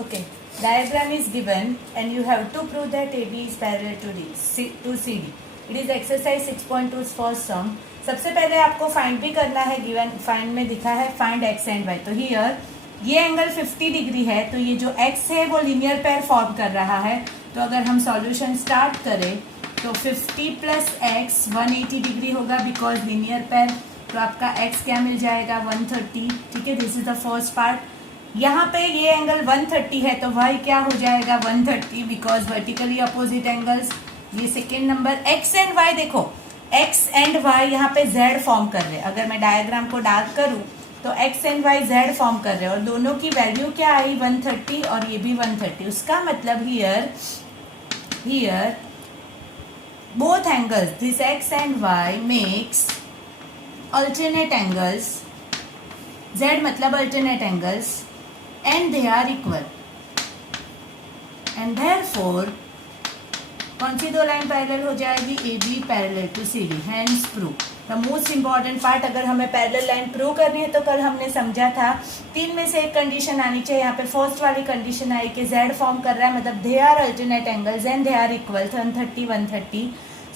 Okay, diagram is given and you have to prove that AB is parallel to CD. It is exercise 6.2 first sum. सबसे पहले आपको find भी करना है, given find में दिखा है फाइंड x एंड y. तो हियर ये एंगल 50 डिग्री है, तो ये जो x है वो लीनियर पेयर फॉर्म कर रहा है. तो अगर हम सॉल्यूशन स्टार्ट करें तो 50 प्लस x 180 डिग्री होगा बिकॉज लीनियर पेयर. तो आपका x क्या मिल जाएगा 130. ठीक है, this is the first part. यहाँ पे ये एंगल 130 है तो y क्या हो जाएगा 130 बिकॉज वर्टिकली अपोजिट एंगल्स. ये second number. x and y देखो, x एंड y यहाँ पे z फॉर्म कर रहे हैं. अगर मैं डायग्राम को डार्क करूं तो x and y z form कर रहे हैं और दोनों की वैल्यू क्या आई 130 और ये भी 130. उसका मतलब here both angles this x and y makes alternate angles. z मतलब alternate angles and they are equal and therefore कौन सी दो लाइन पैरेलल हो जाएगी AB parallel to CD. Hence prove the most important part. अगर हमें parallel line prove करनी है तो कल हमने समझा था 3 में से एक कंडीशन आनी चाहिए. यहाँ पे फर्स्ट वाली कंडीशन आई कि Z फॉर्म कर रहा है मतलब they are alternate angles and they are equal 130 130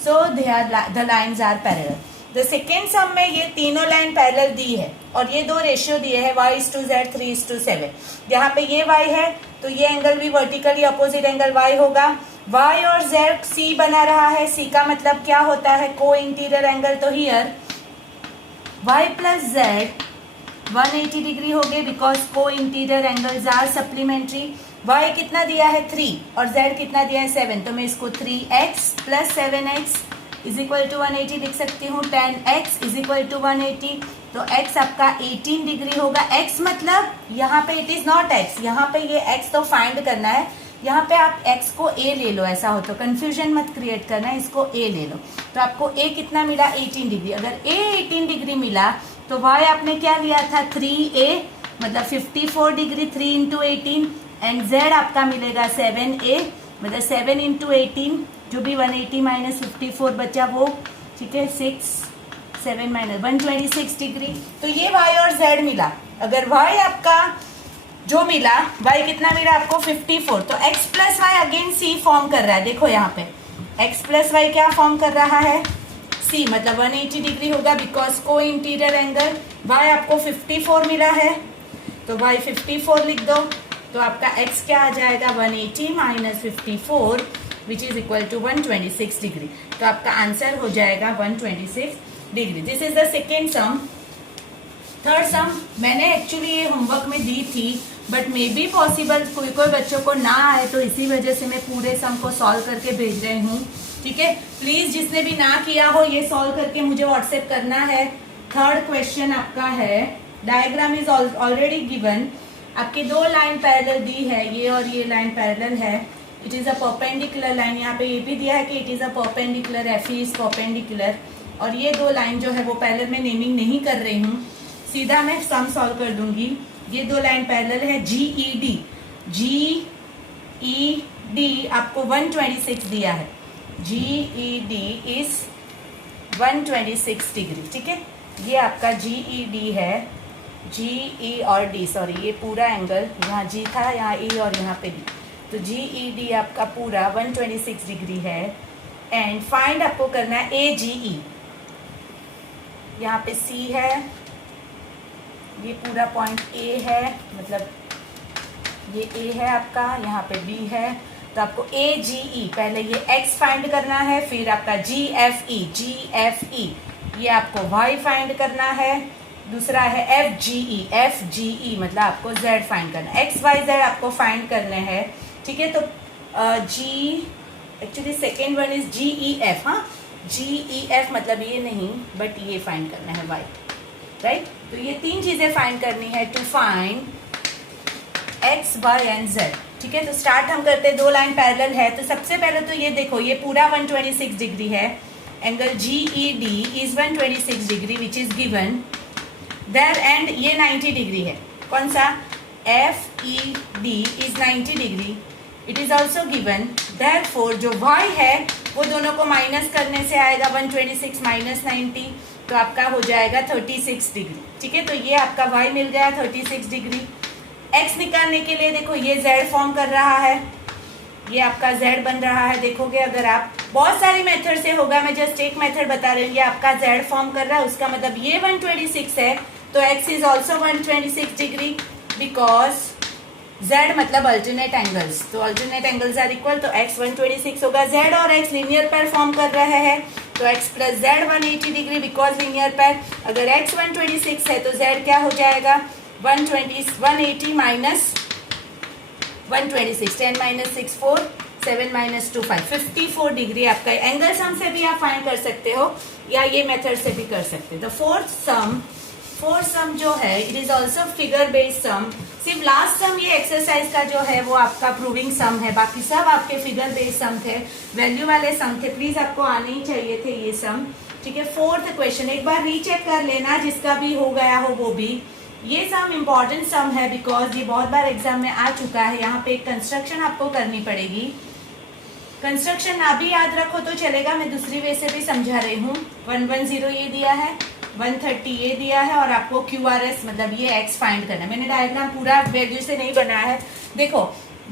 so they are the lines are parallel. The second sum में ये तीनों लाइन पैरेलल दी है और ये दो रेशियो दिए है y/z 3:7. यहाँ पे ये y है तो ये एंगल भी वर्टिकली अपोजिट एंगल y होगा. y और z c बना रहा है. c का मतलब क्या होता है को इंटीरियर एंगल. तो here y plus z 180 degree हो गए because co-interior angles are supplementary. y कितना दिया है 3 और z कितना दिया है 7. तो मैं इसको 3x plus 7x is equal to 180 लिख सकती हूँ. 10x is equal to 180. तो x आपका 18 डिग्री होगा. x मतलब यहाँ पे इट इज नॉट x, यहाँ पे ये x तो फाइंड करना है. यहाँ पे आप x को a ले लो, ऐसा हो तो कंफ्यूजन मत क्रिएट करना है, इसको a ले लो. तो आपको a कितना मिला 18 डिग्री. अगर a 18 डिग्री मिला तो y आपने क्या लिया था 3a मतलब 54 डिग्री 3 इंटू 18 एंड z आपका मिलेगा 7a मतलब 7 इंटू 18 जो भी 180 माइनस 54 बचा वो. ठीक है, 7 माइनस 126 डिग्री. तो ये y और z मिला. अगर y आपका जो मिला y कितना मिला आपको 54. तो x plus Y again c form कर रहा है. देखो यहाँ पे x प्लस वाई क्या फॉर्म कर रहा है c मतलब 180 डिग्री होगा because co-interior angle. y आपको 54 मिला है तो y 54 लिख दो. तो आपका x क्या आ जाएगा 180 minus 54 which is equal to 126 degree. तो आपका आंसर हो जाएगा 126 degree. This is the second sum. Third sum मैंने एक्चुअली ये होमवर्क में दी थी बट मे बी पॉसिबल कोई बच्चों को ना आए तो इसी वजह से मैं पूरे सम को सॉल्व करके भेज रही हूँ. ठीक है, प्लीज जिसने भी ना किया हो ये सॉल्व करके मुझे व्हाट्सएप करना है. थर्ड क्वेश्चन आपका है डायग्राम इज ऑलरेडी गिवन. आपकी दो लाइन पैरेलल दी है, ये और ये लाइन पैरेलल है. It is a perpendicular line. यहाँ पे ये भी दिया है कि it is a perpendicular, F is perpendicular. और ये दो लाइन जो है वो पैरेलल में नेमिंग नहीं कर रही हूँ, सीधा मैं सम सॉल्व कर दूंगी. ये दो लाइन पैरेलल है GED आपको 126 दिया है. GED is 126 degree. ठीक है, ये आपका GED है. GE और D सॉरी ये पूरा एंगल, यहाँ G था यहाँ E और यहाँ पे D. तो GED आपका पूरा 126 डिग्री है. एंड फाइंड आपको करना है AGE. यहाँ पे C है, ये पूरा पॉइंट A है मतलब ये A है आपका, यहाँ पे B है. तो आपको AGE पहले ये X फाइंड करना है, फिर आपका GFE ये आपको Y फाइंड करना है. दूसरा है FGE मतलब आपको Z फाइंड करना है. XYZ आपको फाइंड करने हैं. ठीक है, तो actually second one is GEF. हाँ, GEF मतलब ये नहीं बट ये फाइंड करना है Y. राइट, तो ये तीन चीजें फाइंड करनी है to find X, Y and Z. ठीक है, तो स्टार्ट हम करते हैं. दो लाइन पैरेलल है तो सबसे पहले तो ये देखो ये पूरा 126 डिग्री है. Angle GED is 126 degree which is given there. And ये 90 डिग्री है. कौन सा FED is 90 degree. It is also given. Therefore जो y है वो दोनों को माइनस करने से आएगा 126 माइनस 90 तो आपका हो जाएगा 36 डिग्री. ठीक है, तो ये आपका y मिल गया 36 डिग्री. एक्स निकालने के लिए देखो ये जेड फॉर्म कर रहा है, ये आपका z बन रहा है। देखोगे अगर आप बहुत सारी मेथड से होगा, मैं जस्ट एक मेथड बता रही हूँ, ये आपका z फॉर्म कर रहा है, उसका मतलब ये 126 है तो x is also 126 degree, because z मतलब अल्टरनेट एंगल्स, तो अल्टरनेट एंगल्स आर इक्वल, तो x 126 होगा। z और x लीनियर पैर फॉर्म कर रहे हैं तो x plus z 180 degree, because linear पैर। अगर x 126 है तो z क्या हो जाएगा 180 माइनस 126, 10 माइनस 6 4, 7 माइनस 2 5, 54 डिग्री आपका एंगल सम से भी आप फाइंड कर सकते हो या ये मेथड से भी कर सकते हो। तो फोर्थ सम जो है it is also figure based sum. सिर्फ लास्ट सम ये एक्सरसाइज का जो है वो आपका प्रूविंग सम है, बाकी सब आपके फिगर बेस्ड सम थे, वैल्यू वाले सम थे, प्लीज आपको आने ही चाहिए थे ये सम। ठीक है, फोर्थ क्वेश्चन एक बार रीचेक कर लेना जिसका भी हो गया हो वो भी। ये सम इम्पॉर्टेंट सम है बिकॉज ये बहुत बार एग्जाम में आ चुका है। यहाँ पे एक कंस्ट्रक्शन आपको करनी पड़ेगी, कंस्ट्रक्शन ना भी याद रखो तो चलेगा, मैं दूसरी वे से भी समझा रही हूँ। 110 ये दिया है, 130 ये दिया है और आपको QRS मतलब ये x फाइंड करना है। मैंने डायग्राम पूरा वैल्यू से नहीं बनाया है। देखो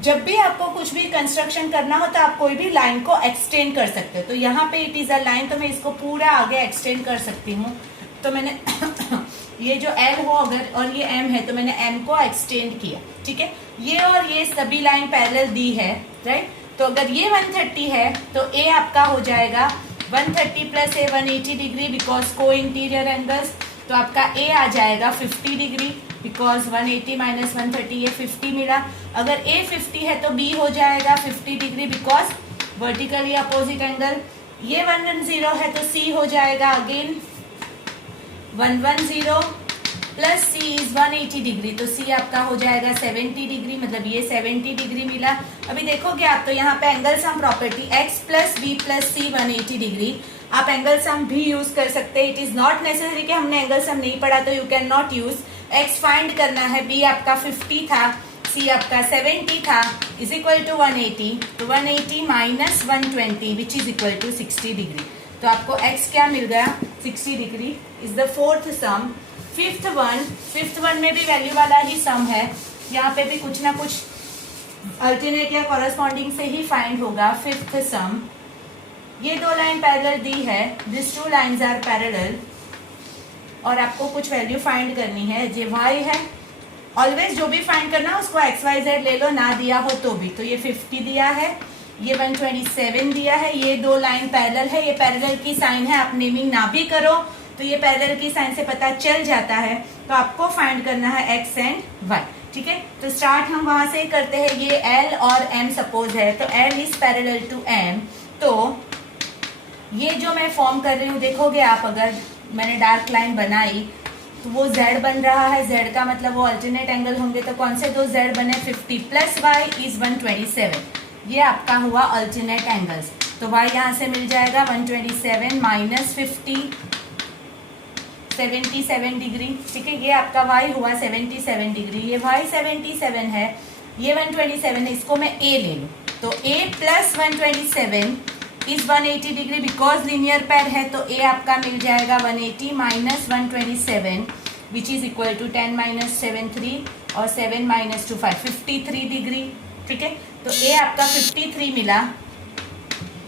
जब भी आपको कुछ भी कंस्ट्रक्शन करना हो तो आप कोई भी लाइन को एक्सटेंड कर सकते हो। तो यहाँ पे इट इज अ लाइन, तो मैं इसको पूरा आगे एक्सटेंड कर सकती हूँ। तो मैंने ये जो L हो अगर और ये M है तो मैंने M को एक्सटेंड किया। ठीक है, ये और ये सभी लाइन पैरेलल दी है, राइट। तो अगर ये 130 है तो A आपका हो जाएगा 130 plus A 180 degree, because co-interior angles. तो आपका A आ जाएगा 50 डिग्री, बिकॉज 180 माइनस 130 ये 50 मिला। अगर A 50 है तो B हो जाएगा 50 degree, because vertically opposite angle. ये 110 है तो C हो जाएगा again 110 plus C is 180 degree, तो C आपका हो जाएगा 70 डिग्री, मतलब ये 70 डिग्री मिला। अभी देखोगे आप तो यहाँ पे angle sum property x plus B plus C 180 degree, आप एंगल सम भी यूज कर सकते हैं। इट इज नॉट नेसेसरी कि हमने एंगल सम नहीं पढ़ा तो you can not use. x find करना है, b आपका 50 था, c आपका 70 था, इज इक्वल टू 180, तो 180 minus 120 which is equal to 60 degree. तो आपको x क्या मिल गया 60 degree is the fourth sum. Fifth one में भी वैल्यू वाला ही सम है, यहाँ पे भी कुछ ना कुछ अल्टरनेट या कॉरेस्पॉन्डिंग से ही फाइंड होगा। फिफ्थ सम, ये दो लाइन पैरेलल दी है, this two lines are parallel और आपको कुछ वैल्यू फाइंड करनी है। जे y है, ऑलवेज जो भी फाइंड करना उसको XYZ ले लो, ना दिया हो तो भी। तो ये 50 दिया है, ये 127 दिया है, ये दो लाइन पैरेलल है, ये पैरेलल की साइन है, आप नेमिंग ना भी करो तो ये पैरेलल की साइन से पता चल जाता है। तो आपको फाइंड करना है x एंड y। ठीक है, तो स्टार्ट हम वहां से करते हैं। ये L और M सपोज है, तो L is parallel to M। तो ये जो मैं फॉर्म कर रही हूँ, देखोगे आप अगर मैंने डार्क लाइन बनाई तो वो Z बन रहा है, Z का मतलब वो अल्टरनेट एंगल होंगे। तो कौन से दो Z बने, 50 प्लस y इज 127, ये आपका हुआ अल्टरनेट एंगल्स। तो y यहाँ से मिल जाएगा 127 माइनस 50, 77 डिग्री। ठीक है, ये आपका y हुआ 77 डिग्री, ये y 77 है, ये 127 है, इसको मैं a ले लूँ तो a plus 127 is 180 degree, because linear pair है तो a आपका मिल जाएगा 180 minus 127 which is equal to 10 minus 7 3 और 7 माइनस 2 5, 53 डिग्री। ठीक है, तो a आपका 53 मिला,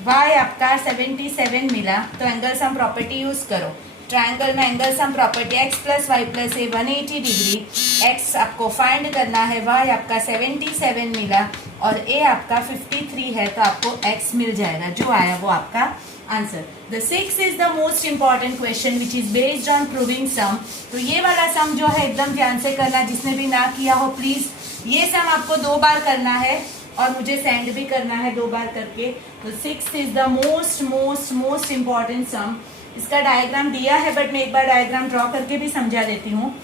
y आपका 77 मिला। तो एंगल सम प्रॉपर्टी यूज करो। ट्रायंगल में angle sum property x plus Y plus A 180 degree, x आपको फाइंड करना है, y आपका 77 मिला और a आपका 53 है, तो आपको x मिल जाएगा, जो आया वो आपका answer. The 6 is the most important question which is based on proving sum. तो ये वाला सम जो है एकदम ध्यान से करना, जिसने भी ना किया हो प्लीज। ये सम आपको 2 बार करना है और मुझे सेंड भी करना है 2 बार करके। तो 6 इज द मोस्ट इंपॉर्टेंट सम। इसका डायग्राम दिया है बट मैं एक बार डायग्राम ड्रॉ करके भी समझा देती हूँ।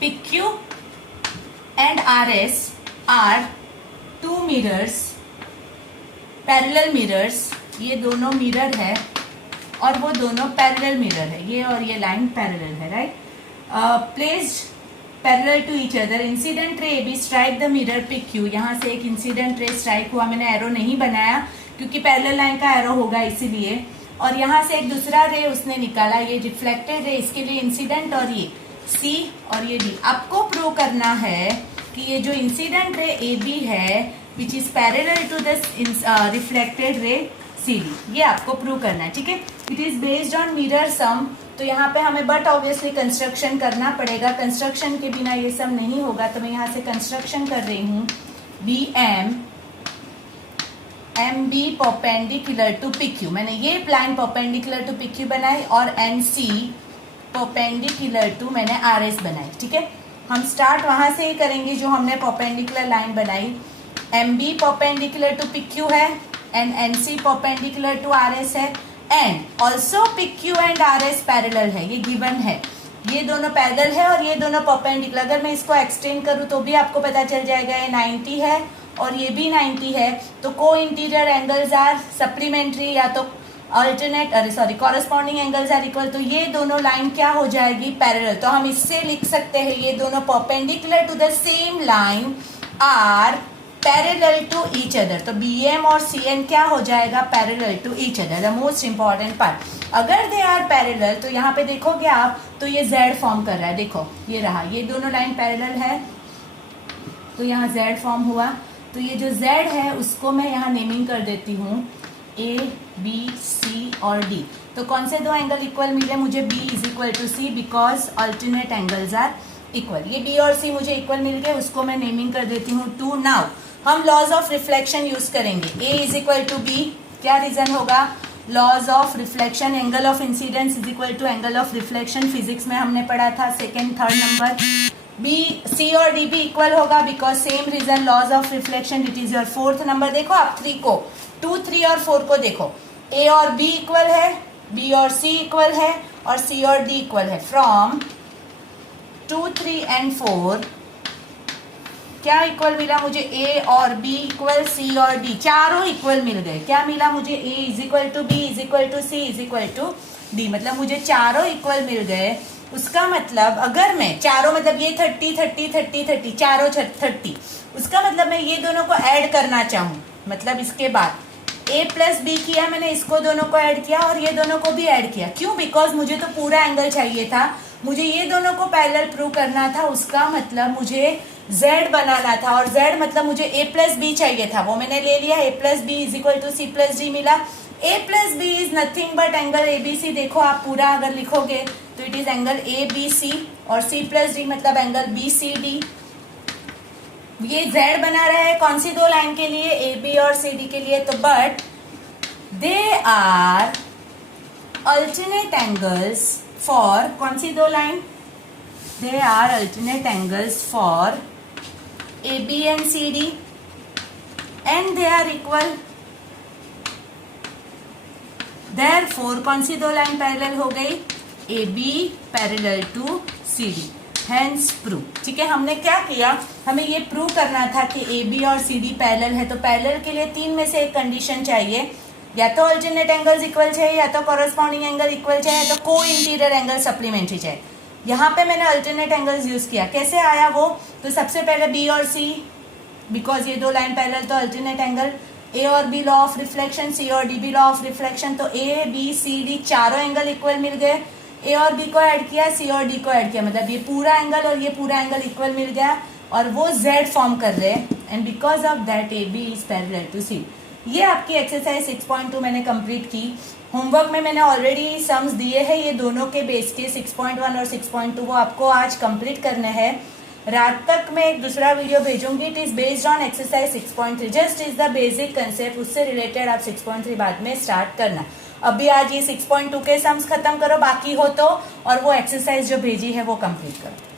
PQ and RS are 2 mirrors, parallel mirrors. ये दोनों मिरर है और वो दोनों पैरेलल मिरर है, ये और ये लाइन पैरेलल है, right. Placed parallel to each other, incident ray AB strike the mirror PQ। यहाँ से एक इंसिडेंट रे स्ट्राइक हुआ, मैंने एरो नहीं बनाया क्योंकि पैरेलल लाइन का एरो होगा इसीलिए। और यहाँ से एक दूसरा रे उसने निकाला, ये रिफ्लेक्टेड रे, इसके लिए इंसिडेंट और ये C और ये D। आपको प्रूव करना है कि ये जो इंसिडेंट रे ए बी है which is parallel to this reflected ray C D, ये आपको प्रूव करना है, ठीक है। It is based on mirror sum, तो यहाँ पे हमें बट ऑब्वियसली कंस्ट्रक्शन करना पड़ेगा, कंस्ट्रक्शन के बिना ये सम नहीं होगा, तो मैं यहाँ से कंस्ट्रक्शन कर रही हूँ। B M B perpendicular to P Q, मैंने ये line perpendicular to P Q बनाई, और एन सी परपेंडिकुलर टू मैंने आर एस बनाई, ठीक है। हम स्टार्ट वहां से ही करेंगे जो हमने परपेंडिकुलर लाइन बनाई। M B perpendicular to P Q है and N C perpendicular to R S है, and also P Q and R S parallel है, ये गिवन है, ये दोनों पैरेलल है और ये दोनों परपेंडिकुलर। अगर मैं इसको एक्सटेंड करूँ तो भी आपको पता चल जाएगा, ये 90 है और ये भी 90 है, तो को इंटीरियर एंगल्स आर सप्लीमेंट्री या तो कॉरेस्पॉन्डिंग एंगल्स आर इक्वल, तो ये दोनों लाइन क्या हो जाएगी, पैरेलल। तो हम इससे लिख सकते हैं ये दोनों perpendicular to the same line are parallel to each other, तो बी एम और सी एन क्या हो जाएगा, parallel to each other, the most important part. अगर दे आर पैरेलल तो यहाँ पे देखोगे आप तो ये जेड फॉर्म कर रहा है, देखो ये रहा, ये दोनों लाइन पैरेलल है तो यहाँ जेड फॉर्म हुआ। तो ये जो जेड है उसको मैं यहाँ नेमिंग कर देती हूँ ए बी सी और डी। तो कौन से दो एंगल इक्वल मिले मुझे, B is equal to C because alternate angles are equal. ये बी और सी मुझे इक्वल मिल गए, उसको मैं नेमिंग कर देती हूँ 2। नाउ हम लॉज ऑफ रिफ्लेक्शन यूज करेंगे, A is equal to B, क्या रीजन होगा, laws of reflection, angle of incidence is equal to angle of reflection, physics में हमने पढ़ा था second third number. B C और डी भी इक्वल होगा because same reason, laws of reflection, it is your fourth number. देखो आप 3 को, 2, 3 और 4 को देखो, ए और बी इक्वल है, बी और सी इक्वल है और सी और डी इक्वल है। फ्रॉम 2, 3 एंड 4 क्या इक्वल मिला मुझे, ए और बी इक्वल, सी और डी चारों इक्वल मिल गए। क्या मिला मुझे, A is equal to B is equal to C is equal to D, मतलब मुझे चारों इक्वल मिल गए। उसका मतलब अगर मैं चारों, मतलब ये 30 30 30 30 चारों 30, उसका मतलब मैं ये दोनों को ऐड करना चाहूँ, मतलब इसके बाद a प्लस बी किया मैंने, इसको दोनों को ऐड किया और ये दोनों को भी ऐड किया। क्यों, बिकॉज मुझे तो पूरा एंगल चाहिए था, मुझे ये दोनों को पैरेलल प्रूव करना था, उसका मतलब मुझे z बनाना था, और z मतलब मुझे a प्लस बी चाहिए था, वो मैंने ले लिया। a plus B is equal to C plus D मिला। a plus B is nothing but angle A B C, देखो आप पूरा अगर लिखोगे तो it is angle A B C, और c प्लस डी मतलब एंगल बी सी डी। ये z बना रहा है कौन सी दो लाइन के लिए, ए बी और सी डी के लिए, तो but they are alternate angles for कौन सी दो line, they are alternate angles for A B and C D and they are equal. Therefore कौन सी दो लाइन पैरेलल हो गई, A B parallel to C D, hence prove. ठीक है, हमने क्या किया, हमें ये प्रूव करना था कि ए बी और सी डी पैरेलल है, तो पैरेलल के लिए 3 में से एक कंडीशन चाहिए, या तो अल्टरनेट एंगल्स इक्वल चाहिए, या तो कॉरेस्पॉन्डिंग एंगल इक्वल चाहिए, या तो को इंटीरियर एंगल सप्लीमेंट्री चाहिए। यहाँ पे मैंने अल्टरनेट एंगल्स यूज किया, कैसे आया वो, तो सबसे पहले बी और सी, बिकॉज ये दो लाइन पैरेलल तो अल्टरनेट एंगल, ए और B law of reflection, C और D by law of reflection, तो ए बी सी डी चारों एंगल इक्वल मिल गए। ए और बी को ऐड किया, सी और डी को ऐड किया, मतलब ये पूरा एंगल और ये पूरा एंगल इक्वल मिल गया, और वो जेड फॉर्म कर रहे हैं, and because of that A B is parallel to C. ये आपकी एक्सरसाइज 6.2 मैंने कंप्लीट की। होमवर्क में मैंने ऑलरेडी सम्स दिए हैं, ये दोनों के बेस के 6.1 और 6.2 वो आपको आज कंप्लीट करने हैं। रात तक मैं एक दूसरा वीडियो भेजूंगी, it is based on exercise 6.3, just is the basic concept, उससे रिलेटेड आप 6.3 बाद में स्टार्ट करना। अभी आज ये 6.2 के सम्स खत्म करो, बाकी हो तो, और वो एक्सरसाइज जो भेजी है वो कंप्लीट करो।